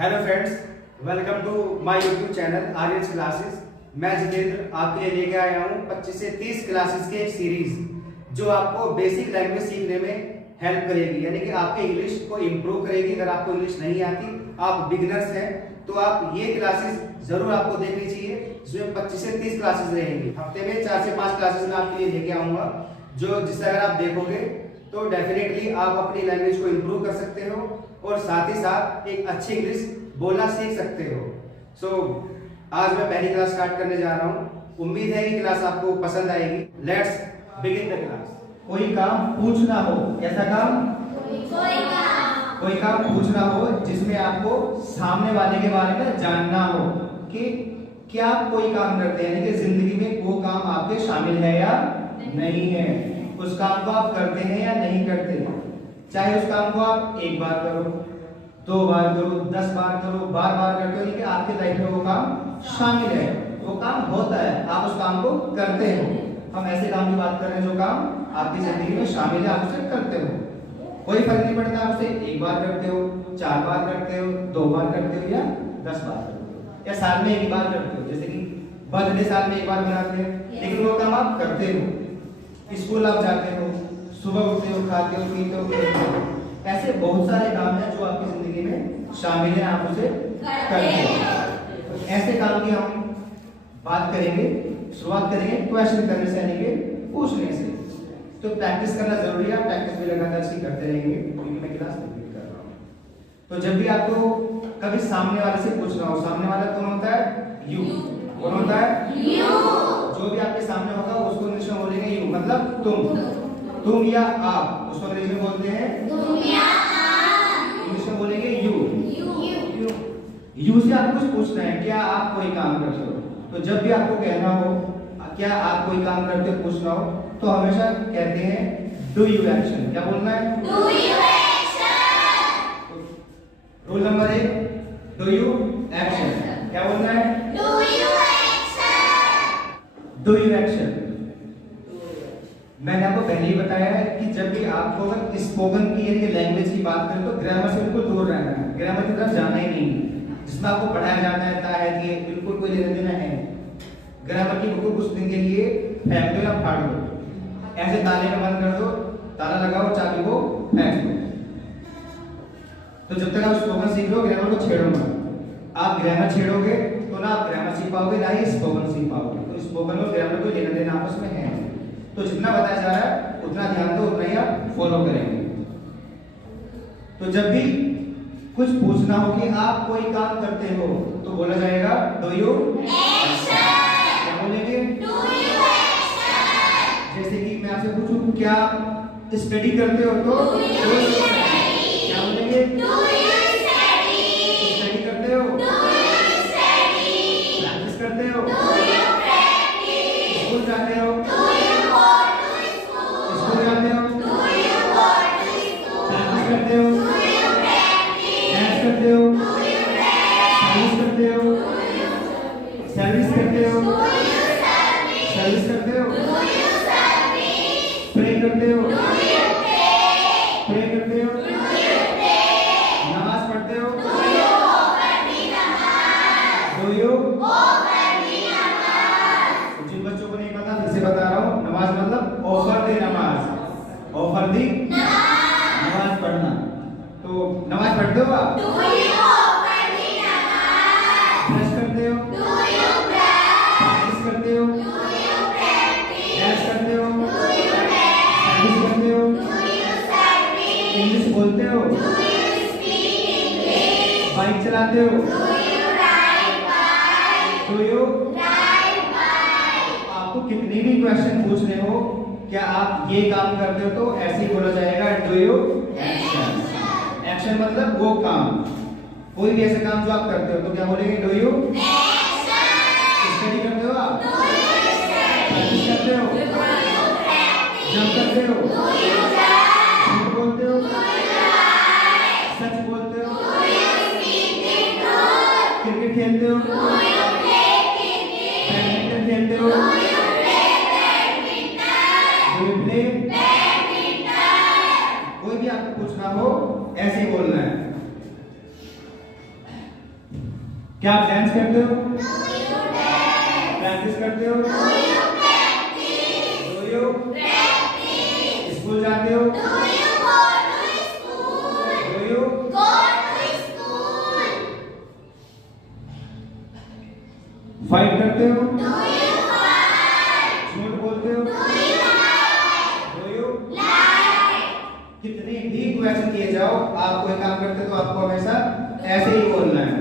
Hello friends, welcome to my YouTube channel Aryan classes. मैं जितेंद्र आपके लिए लेके आया हूँ 25 से 30 क्लासेस की एक सीरीज जो आपको बेसिक लैंग्वेज सीखने में हेल्प करेगी, यानी कि आपके इंग्लिश को इम्प्रूव करेगी। अगर आपको इंग्लिश नहीं आती, आप बिगिनर्स हैं, तो आप ये क्लासेस जरूर आपको देखनी चाहिए। इसमें 25 से 30 क्लासेस रहेंगी। हफ्ते में 4 से 5 क्लासेस मैं आपके लिए लेके आऊंगा, जो जिससे अगर आप देखोगे तो डेफिनेटली आप अपनी लैंग्वेज को इम्प्रूव कर सकते हो और साथ ही साथ एक अच्छी इंग्लिश बोलना सीख सकते हो। आज मैं पहली क्लास स्टार्ट करने जा रहा हूँ। उम्मीद है कि क्लास आपको पसंद आएगी। Let's begin the class. कोई काम पूछना हो, ऐसा काम कोई काम पूछना हो जिसमें आपको सामने वाले के बारे में जानना हो कि क्या आप कोई काम करते हैं, यानी कि जिंदगी में वो काम आपके शामिल है या नहीं है, उस काम को आप करते हैं या नहीं करते। चाहे उस काम को आप एक बार करो, 2 बार करो, 10 बार करो, बार बार करते हो, लेकिन आपके लाइफ में वो काम शामिल है, वो काम होता है, आप उस काम को करते हो। हम ऐसे काम की बात कर रहे हैं जो काम आपकी जिंदगी में शामिल है, आप उसे करते हो। कोई फर्क नहीं पड़ता आप उसे 1 बार करते हो, 4 बार करते हो, 2 बार करते हो या 10 बार करते हो, या साल में 1 बार करते हो। जैसे कि बर्थडे साल में 1 बार मनाते हैं, लेकिन वो काम आप करते हो। स्कूल आप जाते हो, सुबह उठते हो, खाते हो, पीते हो, खेलते हो। ऐसे बहुत सारे काम हैं जो आपकी जिंदगी में शामिल हैं, आप उसे करते हो। तो ऐसे काम की हम बात करेंगे, शुरुआत करेंगे क्वेश्चन करने से, यानी कि पूछने से। तो प्रैक्टिस करना जरूरी है, प्रैक्टिस भी लगातार सी करते रहेंगे, क्योंकि मैं क्लास रिपीट कर रहा हूँ। तो जब भी आपको कभी सामने वाले से पूछना हो, सामने वाला कौन होता है? यू। कौन होता है? यू। जो भी आपके सामने होगा उसको इंग्लिश में बोलेंगे यू, मतलब तुम या आप। उसको अंग्रेजी में बोलते हैं तुम या आप, इंग्लिश में बोलेंगे यू। यू से आपको कुछ पूछना है, क्या आप कोई काम करते हो। तो जब भी आपको कहना हो क्या आप कोई काम करते हो, पूछना हो, तो हमेशा कहते हैं डू यू एक्शन। क्या बोलना है? Do you action. Rule number 1, do you action. क्या बोलना है? Do you action. Do you action. मैंने आपको पहले ही बताया है कि जब भी आपको अगर स्पोकन की यानी लैंग्वेज की बात करें तो ग्रामर से बिल्कुल दूर रहना है, ग्रामर की तरफ जाना ही नहीं, जिसमें आपको पढ़ाया जाता है कि बिल्कुल कोई लेना देना है। ग्रामर की बुक कुछ दिन के लिए फेंक दो या फाड़ दो, ऐसे ताले में बंद कर दो, ताला लगाओ, चाबी को फेंक दो। तो जब तक आप स्पोकन सीख लो, ग्रामर को छेड़ो मत। आप ग्रामर छेड़ोगे तो ना आप ग्रामर सीख पाओगे, ना ही स्पोकन सीख पाओगे। तो स्पोकन और ग्रामर को लेना देना आपस में है, तो जितना बताया जा रहा है उतना ध्यान दो, उतना ही आप फॉलो करेंगे। तो जब भी कुछ पूछना हो कि आप कोई काम करते हो, तो बोला जाएगा डू यू एक्शन। क्या बोलेंगे? Do you action. जैसे कि मैं आपसे पूछूं क्या स्टडी करते हो, तो डू यू स्टडी। क्या बोलेंगे? Do you study. स्टडी करते हो? Do you study. प्रैक्टिस करते हो? Do you practice. स्कूल जाते हो? करते हो? डांस करते हो? सर्विस करते हो? सर्विस करते हो? प्रे करते हो? प्रे करते हो? नमाज पढ़ते हो? Do you? जिन बच्चों को नहीं पता फिर से बता रहा हूँ, नमाज मतलब ऑफर दी नमाज, ऑफर दी नमाज पढ़ना। तो नमाज पढ़ते हो आप? ब्रश करते हो? प्रैक्टिस करते हो? डांस करते हो? सर्विस करते हो? इंग्लिश बोलते हो? बाइक चलाते हो? Do you? आपको कितने भी क्वेश्चन पूछने हो, क्या आप ये काम करते हो, तो ऐसे ही बोला जाएगा डू यू एक्शन। एक्शन मतलब वो काम, कोई भी ऐसा काम जो आप करते हो, तो क्या बोलेंगे? Do you action. स्टडी करते हो आप? Do you study. करते हो? Do you practice. जंप करते हो? Do you jump. झूठ बोलते हो? Do you lie. सच बोलते हो? Do you speak the truth. Cricket खेलते हो? Do you play cricket. Badminton खेलते हो? Do you play badminton. Do you play badminton. कोई भी आपको पूछना हो ऐसे ही बोलना है। क्या आप डांस करते हो? प्रैक्टिस करते हो? Do you? स्कूल जाते हो? Do you? फाइट करते हो? झूठ बोलते हो? Do you? कितने भी क्वेश्चन किए जाओ, आप कोई काम करते हो तो आपको हमेशा ऐसे ही बोलना है।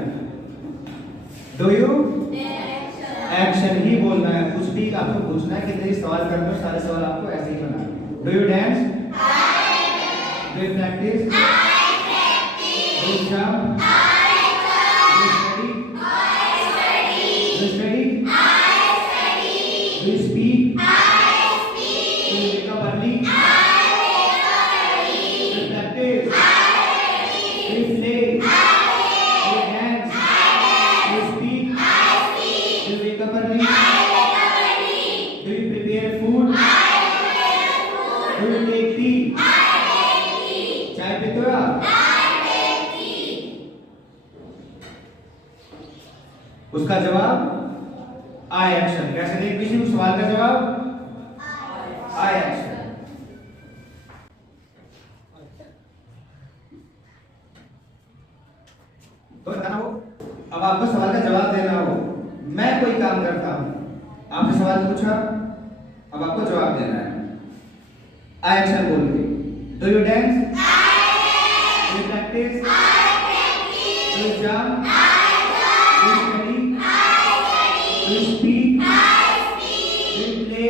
Do you? एक्शन ही बोलना है। कुछ भी आपको पूछना है, कितने सवाल करते हो, सारे सवाल आपको ऐसे ही करना है। Do you dance? Do you practice? Do you jump? Do you study? Do you study? Do you speak? Do you wake up early? Do you practice? Do you play? Do you prepare food? Do you take tea? चाय पीते हो आप? उसका जवाब आई action. कैसे नहीं पूछे सवाल का जवाब आई एक्शन। तो बताना हो, अब आपको सवाल का जवाब देना हो। मैं कोई काम करता हूं, आपने सवाल पूछा, अब आपको जवाब देना है। आई एक्शन बोल के। Do you dance? Do you practice? Do you jump? Do you study? Do you speak? Do you play?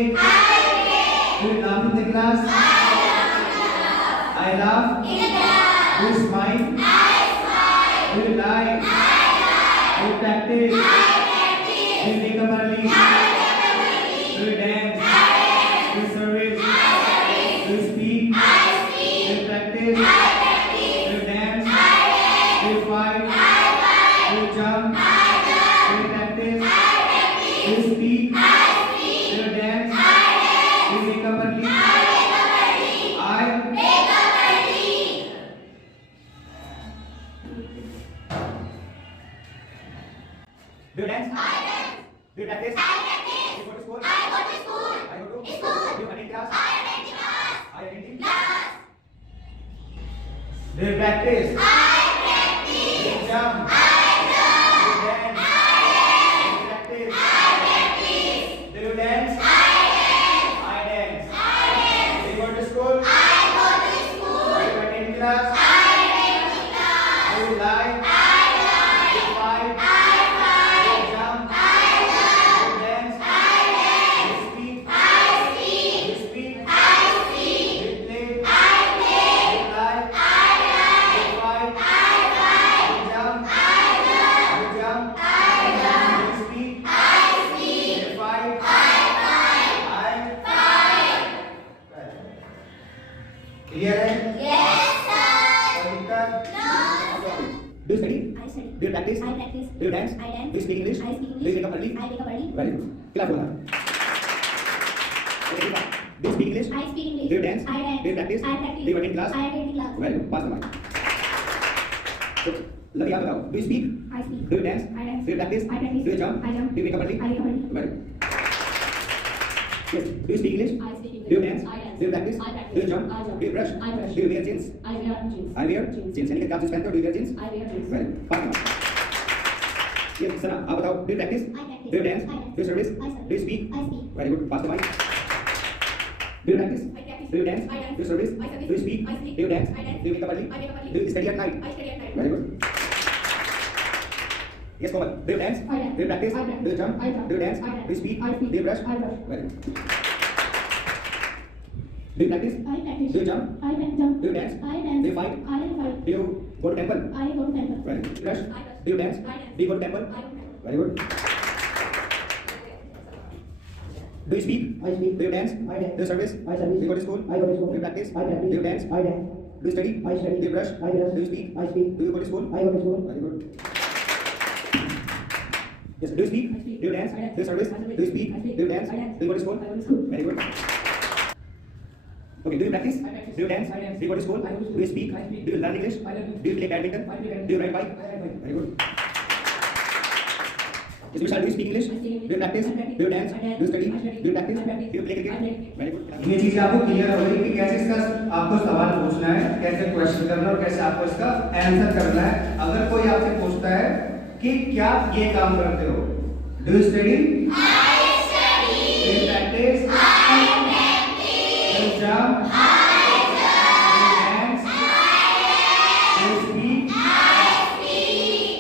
Do you laugh in the class? I laugh? Do you smile? Do you lie? Do you practice? Do you wake up early? Do you dance? Do you service? Do you speak? Do you practice? Do you dance? Do you fight? Do you jump? Do you practice? Do you speak? Do you dance? Do you wake up early? Do you dance? Do you practice? Do you go to school? I go to school. Do you attend class? I attend class. Do you practice? Do you jump? Do you dance? Do you practice? Do you dance? I dance. Do you go to school? Do you attend class? Do you lie? Do you fight? Clear है? Yes, sir. No. Do you study? I study. Do you practice? I practice. Do you dance? I dance. Do you speak English? I speak English. Do you wake up early? I wake up early. Very good. Clap बोला. Do you speak English? I speak English. Do you dance? I dance. Do you practice? I practice. Do you attend class? I attend class. Very good. Pass the mic. So, लगी आप बताओ. Do you speak? I speak. Do you dance? I dance. Do you practice? I practice. Do you jump? I jump. Do you wake up early? I wake up early. Very good. Yes. Do you speak English? I speak English. Do you dance? I dance. Do you practice? I practice. Do you jump? I jump. Do you brush? I brush. Do you wear jeans? I wear jeans. I wear jeans. jeans. यानी कि आप jeans पहनते हो? Do you wear jeans? I wear jeans. Very good. Pass the mic. Yes, Sana, आप बताओ. Do you practice? I practice. Do you dance? I dance. Do you service? I service. Do you speak? I speak. Very good. Pass the mic. Do you practice? I practice. Do you dance? I dance. Do you service? I service. Do you speak? I speak. Do you dance? I dance. Do you wake up early? I wake up early. Do you study at night? I study at night. Very good. Yes, Komal. Do you dance? I dance. Do you practice? I dance. Do you jump? I jump. Do you dance? I dance. Do you speak? I speak. Do you brush? I brush. Very good. Do you practice? I practice. Do you jump? I jump. Do you dance? I dance. Do you fight? I fight. Do you go to temple? I go to temple. Very good. Brush? I brush. Do you dance? I dance. Do you go to temple? I go to temple. Very good. Do you speak? I speak. Do you dance? I dance. Do you service? I service. Do you go to school? I go to school. Do you practice? I practice. Do you dance? I dance. Do you study? I study. Do you brush? I brush. Do you speak? I speak. Do you go to school? I go to school. Very good. Yes. Do you speak? I speak. Do you dance? I dance. Do you service? I service. Do you speak? I speak. Do you dance? I dance. Do you go to school? I go to school. Very good. Okay. Do you practice? I practice. Do you dance? I dance. Do you go to school? I go to school. Do you speak? I speak. Do you learn English? I learn English. Do you play badminton? I play badminton. Do you ride bike? I ride bike. Very good. Do you start? Do you speak English? Do you practice? Do you dance? Do you study? Do you practice? Do you play cricket? Very good. ये चीज आपको clear हो गई कि कैसे इसका आपको सवाल पूछना है, कैसे क्वेश्चन करना है और कैसे आपको इसका आंसर करना है। अगर कोई आपसे पूछता है कि क्या ये काम करते हो, do you study? I study. Do you practice? I practice. Do you jump? I jump. Do you dance? I dance. Do you speak? I speak.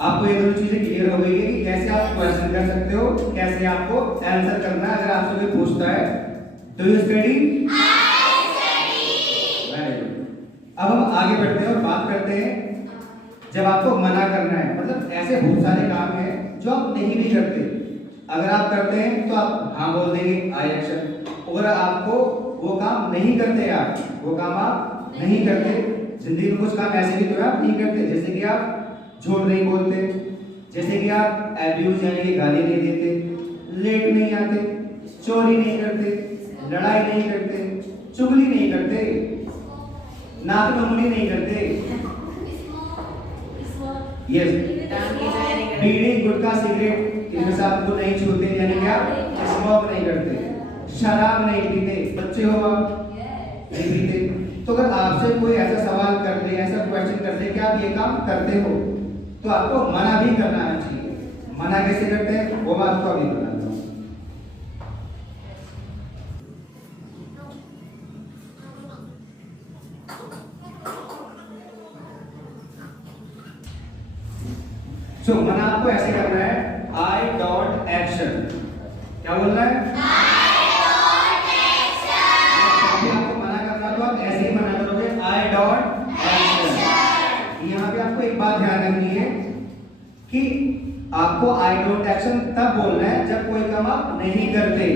आपको ये दोनों चीजें क्लियर हो गई है कि कैसे आप क्वेश्चन कर सकते हो, कैसे आपको आंसर करना है। अगर आपसे कोई पूछता है do you study? I study. Very good. अब हम आगे बढ़ते हैं और बात करते हैं जब आपको मना करना है, मतलब ऐसे बहुत सारे काम हैं जो आप नहीं भी करते। अगर आप करते हैं तो आप हाँ बोल देंगे, आई एक्शन। अगर आपको वो काम नहीं करते, आप वो काम आप नहीं करते, जिंदगी में कुछ काम ऐसे भी तो आप नहीं करते, जैसे कि आप झूठ नहीं बोलते, जैसे कि आप एब्यूज यानी कि गाली नहीं देते, लेट नहीं आते, चोरी नहीं करते, लड़ाई नहीं करते, चुगली नहीं करते, नाकनमूनी नहीं करते, यस, बीड़ी गुटखा सिगरेट इनमें से आपको नहीं छूते, यानी कि आप स्मोक नहीं करते, शराब नहीं पीते, बच्चे हो आप नहीं पीते। तो अगर आपसे कोई ऐसा सवाल कर ले, ऐसा क्वेश्चन कर ले कि आप ये काम करते हो, तो आपको मना भी करना आना चाहिए। मना कैसे करते हैं वो मैं आपको अभी बताता हूँ। मना आपको ऐसे करना है, आई डोंट एक्शन। क्या बोलना है? I don't action. आपको मना करना तो आप ऐसे ही मना करोगे, आई डोंट एक्शन। यहाँ पे आपको एक बात ध्यान रखनी है कि आपको आई डोंट एक्शन तब बोलना है जब कोई काम आप नहीं करते,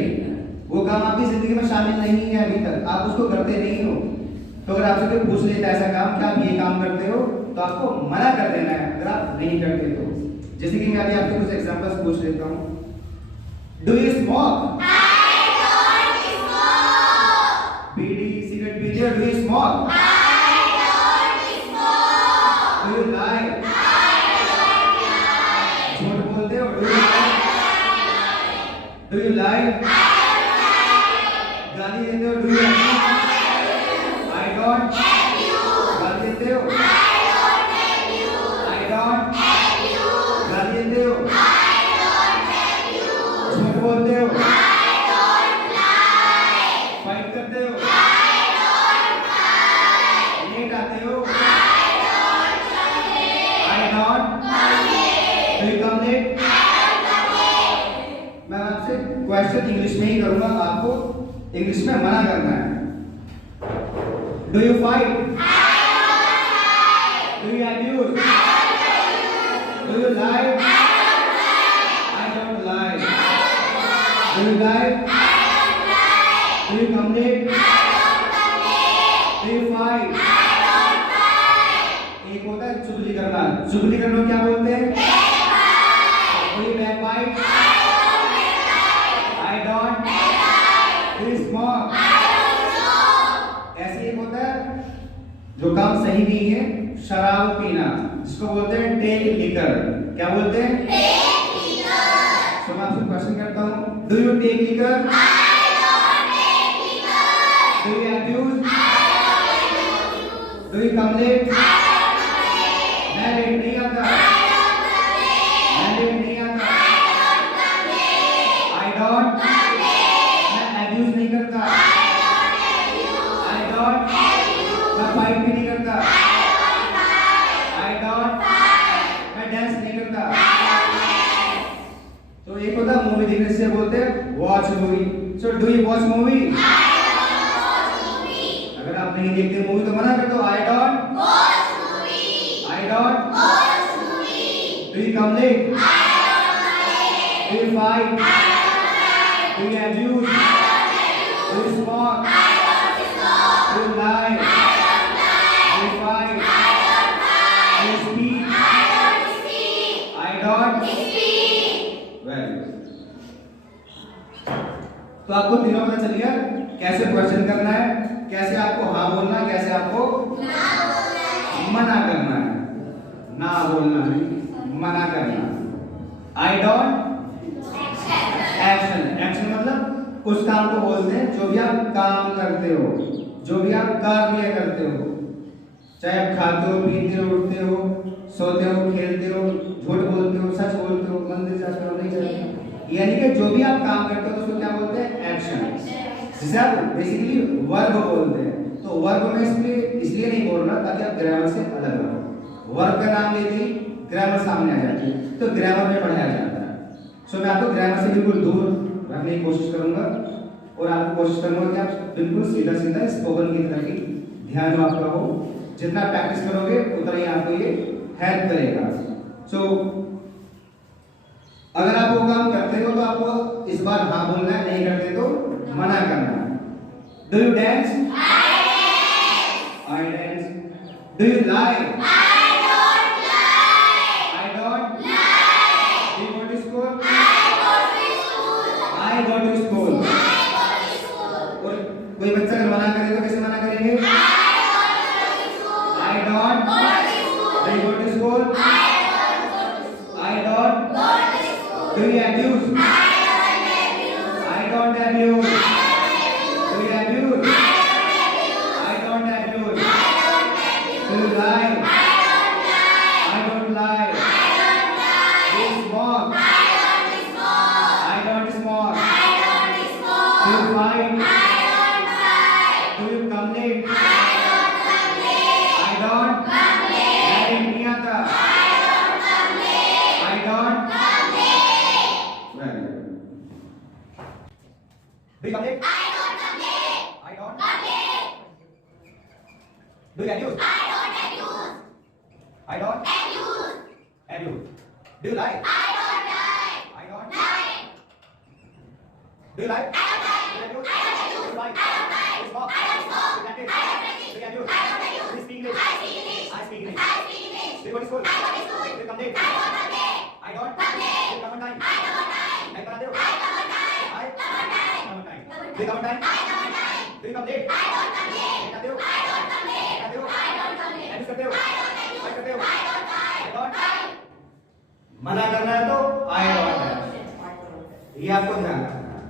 वो काम आपकी जिंदगी में शामिल नहीं है, अभी तक आप उसको करते नहीं हो। तो अगर आपसे कोई पूछ लेता है ऐसा काम कि आप ये काम करते हो, तो आपको मना कर देना है अगर आप नहीं करते तो। जैसे कि मैं अभी आपसे कुछ एग्जांपल्स पूछ लेता हूं। Do you smoke? I don't smoke. Bidi cigarette पीते हो? Do you smoke? I don't smoke. Do you lie? I don't लाई। झूठ बोलते हो? Do you lie? Do you lie? I don't लाई। गाली देते हो? डू यू आई डोंट गाली देते हो? आई डोंट आई डोंट गाली देते हो? आई डोंट झूठ बोलते हो? I don't lie. फाइट करते हो? I don't fight. लेट आते हो? I don't come late. I don't come late. Do you come late? I don't come late. मैं आपसे क्वेश्चन इंग्लिश में ही करूंगा, आपको इंग्लिश में मना करना है। Do you fight? I don't fight. Do you abuse? I don't abuse. Do you lie? I don't lie. Do you lie? I don't lie. Do you come late? I don't come late. Do you fight? I don't fight. एक होता है चुगली करना। चुगली करना क्या बोलते हैं? backbite. Do you backbite? I don't backbite. I don't backbite. Do you smoke? I don't smoke. ऐसे एक होता है जो काम सही नहीं है, शराब पीना, जिसको बोलते हैं टेक लिकर। क्या बोलते हैं? तो मैं आपसे क्वेश्चन करता हूँ, do you take liquor? I don't take liquor. Do you abuse? I don't abuse. Do you come late? I don't come late. मैं लेट नहीं आता। I don't come late. मैं लेट नहीं आता। I don't come late. मैं abuse नहीं करता। I don't abuse. I don't abuse. मैं फाइट भी नहीं करता। I don't fight. मैं डांस नहीं करता। तो एक होता है मूवी देखने से बोलते हैं watch movie. So do you watch movie? I don't watch movie. अगर आप नहीं देखते मूवी तो मना कर दो, I don't watch movie. I don't watch movie. Do you come late? I don't come late. Do you fight? I don't fight. Do you abuse? I don't abuse. Do you smoke? I don't smoke. Do you lie? I don't lie. Do you fight? I don't fight. Do you speak? I don't speak. I don't तो आपको तीनों पता चल गया कैसे question करना है, कैसे आपको हाँ बोलना है, कैसे आपको ना बोलना है, मना करना है। ना बोलना नहीं, मना करना। I don't action. एक्शन मतलब उस काम को बोलते हैं जो भी आप काम करते हो, जो भी आप कार्य करते हो, चाहे आप खाते हो, पीते हो, उठते हो, सोते हो, खेलते हो, झूठ बोलते हो, सच बोलते हो, मंदिर जाते हो, नहीं जाते हो, यानी कि जो भी आप काम करते हो उसको क्या बोलते हैं? एक्शन, जिसे आप बेसिकली वर्ब बोलते हैं। तो वर्ब में इसलिए नहीं बोल रहा ताकि आप ग्रामर से अलग रहो। वर्ब का नाम लेते ही ग्रामर सामने आ जाती है, तो ग्रामर में पढ़ाया जाता है। सो मैं आपको ग्रामर से बिल्कुल दूर रखने की कोशिश करूंगा और आपको कोशिश करूंगा कि आप बिल्कुल सीधा सीधा स्पोकन की तरह ही ध्यान आपका हो। जितना प्रैक्टिस करोगे उतना ही आपको ये हेल्प करेगा। सो अगर आप वो काम करते हो तो आपको इस बार हाँ बोलना है, नहीं करते तो मना करना है। Do you dance? I dance. Do you lie? I don't lie. I don't lie. Do you go to school? I go to school. I go to school. I go to school. और कोई बच्चा अगर मना करे तो कैसे मना करेंगे? I don't go to school. Do you go to school? I don't go to school. I don't go to school. Do you abuse? I don't abuse. Do you abuse? I don't abuse. Do you lie? I don't lie. Do you smoke? I don't smoke. Do you fight? Do you come late? I don't. Marry नहीं आता. I don't. Very good. Do you come late? I don't. Do you abuse? I don't. Abuse. Do you lie? I don't. Do you lie? Do you abuse? Do you fight? Do you smoke? Do you practice? Do you abuse? Do you speak English? I speak English. Do you go to school? Do you come late? I don't. Do you come on time? नहीं कराते हो? I come on time. Do you come on time? Do you come late? नहीं कराते हो? कराते हो? Abuse करते हो? Fight करते हो? I don't. मना करना है तो I don't है। ये आपको ध्यान रखना है।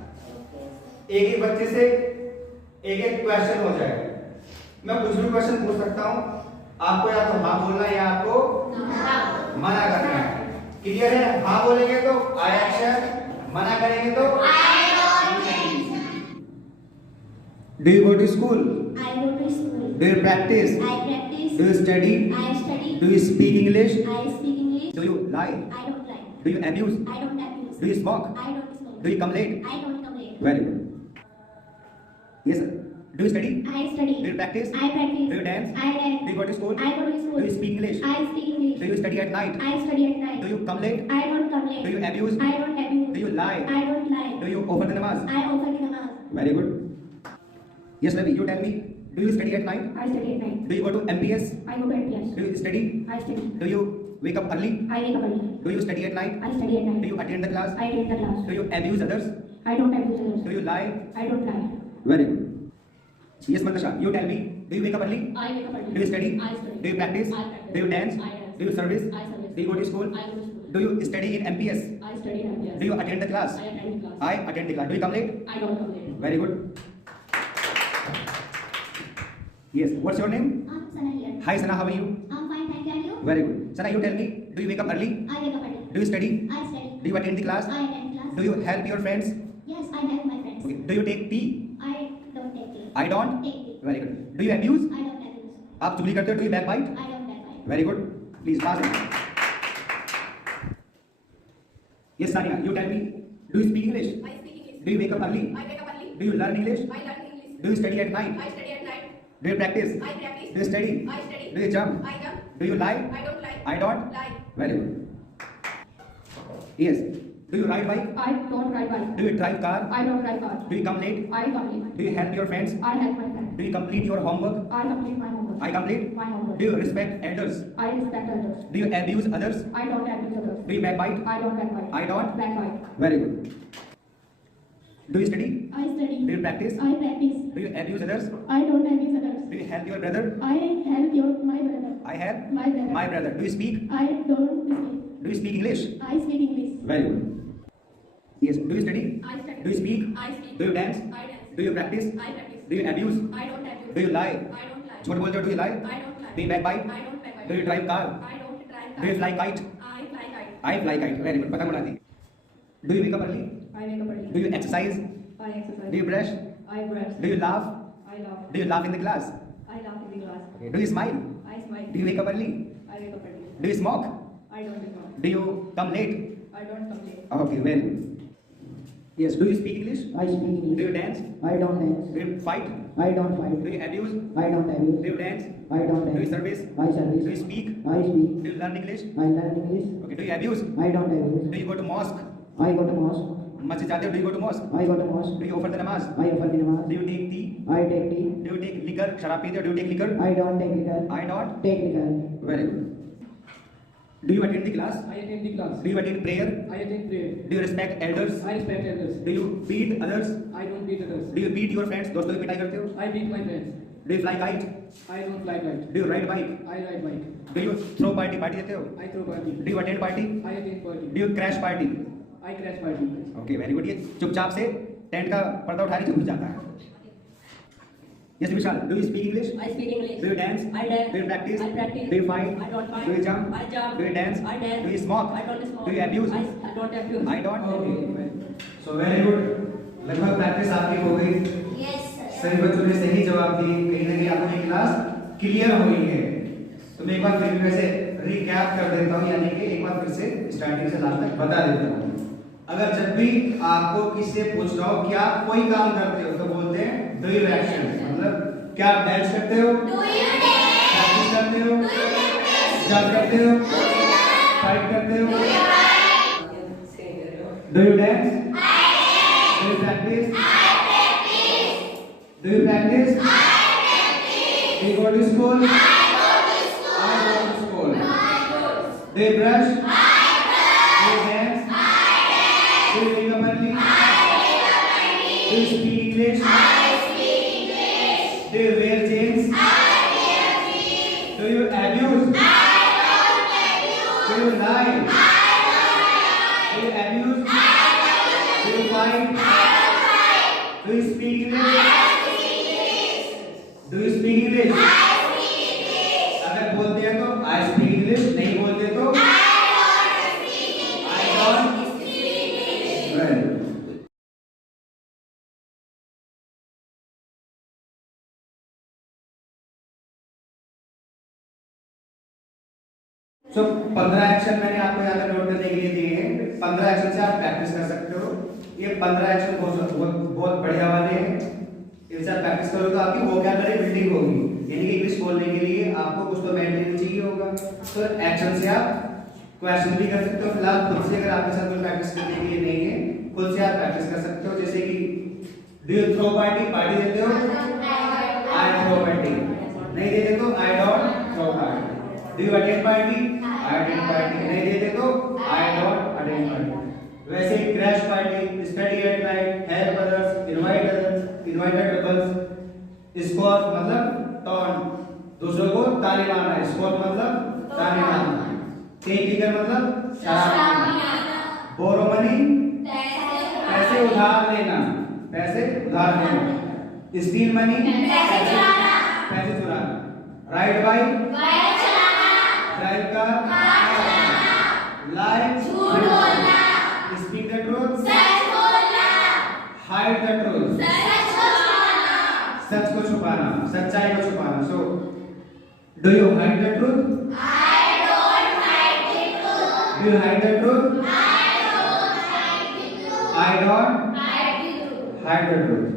एक ही बच्चे से एक एक क्वेश्चन हो जाएगा। मैं कुछ भी क्वेश्चन पूछ सकता हूँ, आपको या तो हाँ बोलना है या आपको मना करना है। क्लियर है? हाँ बोलेंगे तो I action, मना करेंगे तो Do you go to school? I go to school. Do you practice? I practice. Do you study? I study. Do you speak English? I speak English. Do you lie? I don't lie. Do you abuse? I don't abuse. Do you smoke? I don't smoke. Do you come late? I don't come late. Very good. Yes, sir. Do you study? I study. Do you practice? I practice. Do you dance? I dance. Do you go to school? I go to school. Do you speak English? I speak English. Do you study at night? I study at night. Do you come late? I don't come late. Do you abuse? I don't abuse. Do you lie? I don't lie. Do you offer the namaz? I offer namaz. Very good. Yes, Ravi, you tell me. Do you study at night? I study at night. Do you go to MPS? I go to MPS. Do you study? I study. Do you wake up early? I wake up early. Do you study at night? I study at night. Do you attend the class? I attend the class. Do you abuse others? I don't abuse others. Do you lie? I don't lie. Very good. Yes, Matasha, you tell me. Do you wake up early? I wake up early. Do you study? I study. Do you practice? I practice. Do you dance? I dance. Do you service? I service. Do you go to school? I go to school. Do you study in MPS? I study in MPS. Do you attend the class? I attend the class. I attend the class. Do you come late? I don't come late. Very good. Yes. What's your name? I'm Sana here. Hi, Sana. How are you? I'm fine, thank you. And you? Very good. Sana, you tell me. Do you wake up early? I wake up early. Do you study? I study. Do you attend the class? I attend class. Do you help your friends? Yes, I help my friends. Okay. Do you take tea? I don't take tea. I don't. Take tea. Very good. Do you abuse? I don't abuse. आप चुगली करते हो? Do you backbite? I don't backbite. Very good. Please pass it. Yes, Sania. You tell me. Do you speak English? I speak English. Do you wake up early? I wake up early. Do you learn English? I learn English. Do you study at night? I study at night. Do you practice? I practice. Do you study? I study. Do you jump? I jump. Do you lie? I don't lie. I don't. Lie. Very good. Yes. Do you ride bike? I don't ride bike. Do you drive car? I don't drive car. Do you come late? I come late. Do you help your friends? I help my friends. Do you complete your homework? I complete my homework. I complete. My homework. Do you respect elders? I respect others. Do you abuse others? I don't abuse others. Do you backbite? I don't backbite. I don't. Backbite. Very good. Do you study? I study. Do you practice? I practice. Do you abuse others? I don't abuse others. Do you help your brother? I help my brother. I help My brother. my brother. Do you speak? I don't speak. Do you speak English? I speak English. Very good. Yes. Do you study? I study. Do you speak? I speak. Do you dance? I dance. Do you practice? I practice. Do you abuse? I don't abuse. Do you lie? I don't lie. झूठ बोलते हो? Do you lie? I don't lie. Do you backbite? I don't backbite. Do you drive car? I don't drive car. Do you fly kite? I fly kite. I fly kite. Very good. पतंग उड़ाती. Do you wake up early? I wake up early. Do you exercise? I exercise. Do you brush? I brush. Do you laugh? I laugh. Do you laugh in the class? I laugh in the class. Okay. Do you smile? I smile. Do you wake up early? I wake up early. Do you smoke? I don't smoke. Do you come late? I don't complain. Okay, very good. Yes. Do you speak English? I speak Do English. you dance? I don't dance. Do you fight? I don't Do fight. you abuse? I don't Do abuse. you dance? I don't Do you dance. service? I Do you service. speak? I speak. Do you learn English? I learn English. Okay. Do you abuse? I don't abuse. Do you go to mosque? I go to mosque. Masjid जाते हो? Do you go to mosque? I go to mosque. Do you offer the namaz? I offer the namaz. Do you take tea? I take tea. Do you take liquor? शराब पीते हो? Do you take liquor? I don't take liquor. I don't. Take liquor. Very good. Do you attend the class? I attend the class. Do you attend prayer? I attend prayer. Do you respect elders? I respect others. Do you beat others? I don't beat others. Do you beat your friends? दोस्तों की पिटाई करते हो? I beat my friends. Do you fly kite? I don't fly kite. Do you ride bike? I ride bike. Do you throw party? Party देते हो? I throw party. Do you attend party? I attend party. Do you crash party? I crash party. Okay, very good. ये चुपचाप से tent का पर्दा उठा के चुप जाता है. Yes, Vishal. Do you speak English? I speak English. Do you dance? I dance. Do you practice? I practice. Do you fight? I don't fight. Do you jump? I jump. Do you dance? I dance. Do you smoke? I don't smoke. Do you abuse? I don't abuse. I don't. Okay. So very good. लगभग practice आपकी हो गई. Yes, sir. सभी बच्चों ने सही जवाब दिए. कहीं ना कहीं आपको ये क्लास क्लियर हो गई है. तो मैं एक बार फिर वैसे रिकैप कर देता हूँ, यानी कि एक बार फिर से स्टार्टिंग से लास्ट तक बता देता हूँ. अगर जब भी आपको किसी से पूछ रहा हो कि आप कोई काम करते हो तो बोलते हैं डू यू एक्शन. मतलब क्या आप डांस करते हो? प्रैक्टिस करते हो? जंप करते हो? फाइट करते हो? Do you dance? Do you practice? Do you practice? Do you go to school? I go to school. Do you brush? Do you dance? Do you wake up early? Do you speak English? Do you wear jeans? Do you abuse? Do you lie? Do you abuse? Do you fight? Do you speak English? Do you speak English? अगर बोलते हैं तो I speak English, नहीं बोलते तो I don't speak English. Very good. So 15 action मैंने आपको यहाँ पे नोट करने के लिए दिए हैं. 15 एक्शन से आप प्रैक्टिस कर सकते हो. ये 15 एक्शन बहुत बढ़िया वाले हैं. इनसे आप प्रैक्टिस करोगे तो आपकी वोकैबुलरी बिल्डिंग होगी. यानी कि इंग्लिश बोलने के लिए आपको कुछ तो मेंटेन चाहिए होगा. तो एक्शन से आप क्वेश्चन भी कर सकते हो. फिलहाल खुद से अगर आपके साथ कोई प्रैक्टिस करने के लिए नहीं है, खुद से आप प्रैक्टिस कर सकते हो. जैसे कि do you throw party? Party देते हो? I throw party. नहीं देते तो I don't throw party. Do you attend party? I attend party. नहीं देते तो आई डोंट अटेंड पार्टी. वैसे ही crash party, study at night, help others, invite others, invited peoples, score मतलब टॉन्ट, दूसरों को ताली मारना. स्कोर मतलब ताली मारना. टेक लिकर मतलब शराब पीना. बोरो मनी पैसे उधार लेना. पैसे उधार लेना. स्टील मनी पैसे चुराना. Ride bike drive car. Lie speak the truth. Hide the truth. सच को छुपाना, सच्चाई को छुपाना. So do you hide the truth? Do you hide the truth? I don't hide the truth.